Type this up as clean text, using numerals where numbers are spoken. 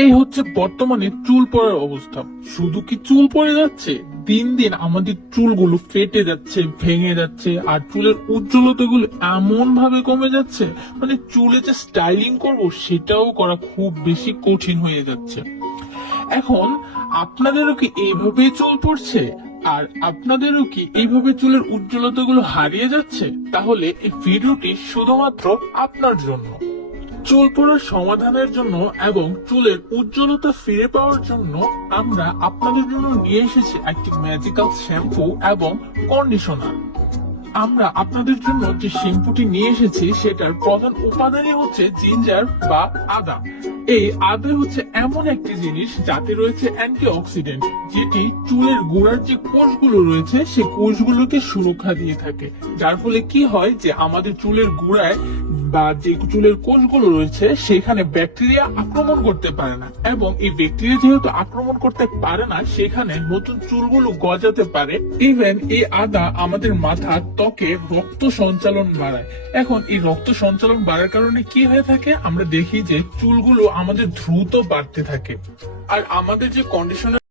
এই হচ্ছে বর্তমানে চুল পড়ার অবস্থা। শুধু কি চুল পড়ে যাচ্ছে, দিন দিন আমাদের চুলগুলো ফেটে যাচ্ছে, ভেঙে যাচ্ছে, আর চুলের উজ্জ্বলতা গুলো এমন ভাবে কমে যাচ্ছে, মানে চুলে যে স্টাইলিং করব সেটাও করা খুব বেশি কঠিন হয়ে যাচ্ছে। এখন আপনাদেরও কি এইভাবেই চুল পড়ছে? আর আপনাদেরও কি এইভাবে চুলের উজ্জ্বলতা গুলো হারিয়ে যাচ্ছে? তাহলে এই ভিডিওটি শুধুমাত্র আপনার জন্য। চুল পড়ার সমাধানের জন্য এবং চুলের উজ্জ্বলতা ফিরে পাওয়ার জন্য আমরা আপনাদের জন্য নিয়ে এসেছি একটি ম্যাজিক্যাল শ্যাম্পু এবং কন্ডিশনার। আমরা আপনাদের জন্য যে শ্যাম্পুটি নিয়ে এসেছি সেটার প্রধান উপাদানই হচ্ছে জিঞ্জার বা আদা। এই আদা হচ্ছে এমন একটি জিনিস যাতে রয়েছে অ্যান্টিঅক্সিডেন্ট, যেটি চুলের গোড়ার যে কোষগুলো রয়েছে সেই কোষগুলোকে সুরক্ষা দিয়ে থাকে। যার ফলে কি হয় যে আমাদের চুলের গোড়ায় বা যে চুলের কোষগুলো রয়েছে সেখানে ব্যাকটেরিয়া আক্রমণ করতে পারে না, এবং এই ব্যাকটেরিয়া যেহেতু আক্রমণ করতে পারে না সেখানে নতুন চুলগুলো গজাতে পারে। ইভেন এই আদা আমাদের মাথা ত্বকে রক্ত সঞ্চালন বাড়ায়। এখন এই রক্ত সঞ্চালন বাড়ার কারণে কি হয়ে থাকে, আমরা দেখি যে চুলগুলো আমাদের দ্রুত বাড়তে থাকে। আর আমাদের যে কন্ডিশনার